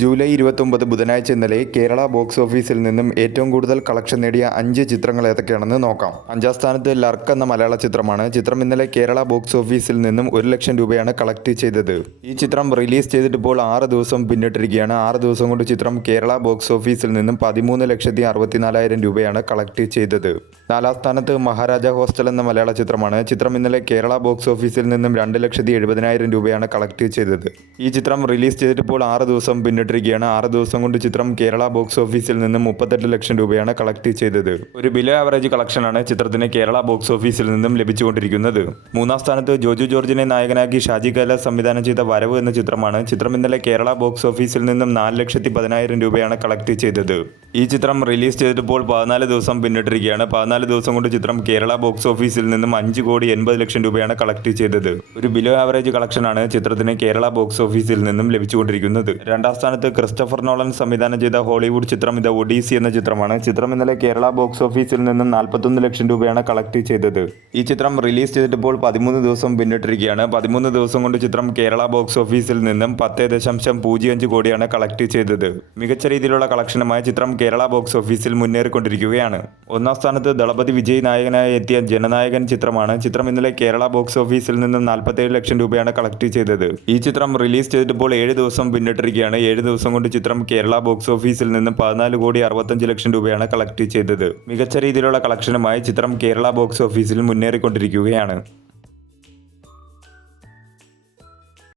July 29 ബുധനാഴ്ച ഇന്നലെ Kerala box ഓഫീസിൽ നിന്നും ഏറ്റവും കൂടുതൽ കളക്ഷൻ നേടിയ 5 ചിത്രങ്ങൾ ഏതൊക്കെയാണെന്ന് നോക്കാം. 5ാം സ്ഥാനത്ത് ലർക്ക് എന്ന മലയാള ചിത്രമാണ്. ചിത്രം ഇന്നലെ കേരള ബോക്സ് ഓഫീസിൽ നിന്നും 1 ലക്ഷം രൂപയാണ് കളക്ട് ചെയ്തത്. ഈ ചിത്രം റിലീസ് ചെയ്തിട്ട് ഇപ്പോൾ 6 ദിവസം പിന്നിട്ടിരിക്കുകയാണ്. 6 ദിവസം കൊണ്ട് ചിത്രം കേരള ബോക്സ് ഓഫീസിൽ നിന്നും 13,64,000 രൂപയാണ് കളക്ട് ചെയ്തത്. 4ാം സ്ഥാനത്ത് മഹാരാജ ഹോസ്റ്റൽ എന്ന മലയാള ചിത്രമാണ്. ചിത്രം ഇന്നലെ കേരള ബോക്സ് ഓഫീസിൽ നിന്നും 2,70,000 രൂപയാണ് കളക്ട് ചെയ്തത്. ഈ ചിത്രം റിലീസ് ചെയ്തിട്ട് ഇപ്പോൾ 6 ദിവസം പിന്നിട്ടിരിക്കുകയാണ്. 6 ദിവസം കൊണ്ട് ചിത്രം കേരള ബോക്സ് ഓഫീസിൽ നിന്നും 38 ലക്ഷം രൂപയാണ് കളക്ട് ചെയ്തത്. ഒരു ബിലോ ആവറേജ് കളക്ഷനാണ് ചിത്രത്തിന് കേരള ബോക്സ് ഓഫീസിൽ നിന്നും ലഭിച്ചുകൊണ്ടിരിക്കുന്നത്. 3ാം സ്ഥാനത്ത് ജോജു ജോർജിനെ നായകനാക്കി ഷാജി കൈലാസ് സംവിധാനം ചെയ്ത വരവ് എന്ന ചിത്രമാണ്. ചിത്രം ഇന്നലെ കേരള ബോക്സ് ഓഫീസിൽ നിന്നും 4,10,000 രൂപയാണ് കളക്ട് ചെയ്തത്. ഈ ചിത്രം റിലീസ് ചെയ്തിട്ടിപ്പോൾ 14 ദിവസം പിന്നിട്ടിരിക്കുകയാണ്. 14 ദിവസം കൊണ്ട് ചിത്രം കേരള ബോക്സ് ഓഫീസിൽ നിന്നും 5,80,00,000 രൂപയാണ് കളക്ട് ചെയ്തത്. ഒരു ബിലോ ആവറേജ് കളക്ഷനാണ് ചിത്രത്തിന് കേരള ബോക്സ് ഓഫീസിൽ നിന്നും ലഭിച്ചുകൊണ്ടിരിക്കുന്നത്. 2ാം സ്ഥാനത്ത് ക്രിസ്റ്റഫർ നോളൻ സംവിധാനം ചെയ്ത ഹോളിവുഡ് ചിത്രം ദ ഒഡീസി എന്ന ചിത്രമാണ്. ചിത്രം ഇന്നലെ കേരള ബോക്സ് ഓഫീസിൽ നിന്നും 41 ലക്ഷം രൂപയാണ് കളക്ട് ചെയ്തത്. ഈ ചിത്രം റിലീസ് ചെയ്തിട്ടിപ്പോൾ 13 ദിവസം പിന്നിട്ടിരിക്കുകയാണ്. 13 ദിവസം കൊണ്ട് ചിത്രം കേരള ബോക്സ് ഓഫീസിൽ നിന്നും 10.05 കോടിയാണ് കളക്ട് ചെയ്തത്. മികച്ച രീതിയിലുള്ള കളക്ഷനുമായി ചിത്രം കേരള ബോക്സ് ഓഫീസിൽ മുന്നേറിക്കൊണ്ടിരിക്കുകയാണ്. 1ാം സ്ഥാനത്ത് ദളപതി വിജയ് നായകനായി എത്തിയ ജനനായകൻ ചിത്രമാണ്. ചിത്രം ഇന്നലെ കേരള ബോക്സ് ഓഫീസിൽ നിന്നും 47 ലക്ഷം രൂപയാണ് കളക്ട് ചെയ്തത്. ഈ ചിത്രം റിലീസ് ചെയ്തിട്ടിപ്പോൾ 7 ദിവസം പിന്നിട്ടിരിക്കുകയാണ്. 7 ദിവസം കൊണ്ട് ചിത്രം കേരള ബോക്സ് ഓഫീസിൽ നിന്നും 14,65,00,000 രൂപയാണ് കളക്ട് ചെയ്തത്. മികച്ച രീതിയിലുള്ള കളക്ഷനുമായി ചിത്രം കേരള ബോക്സ് ഓഫീസിൽ മുന്നേറിക്കൊണ്ടിരിക്കുകയാണ്.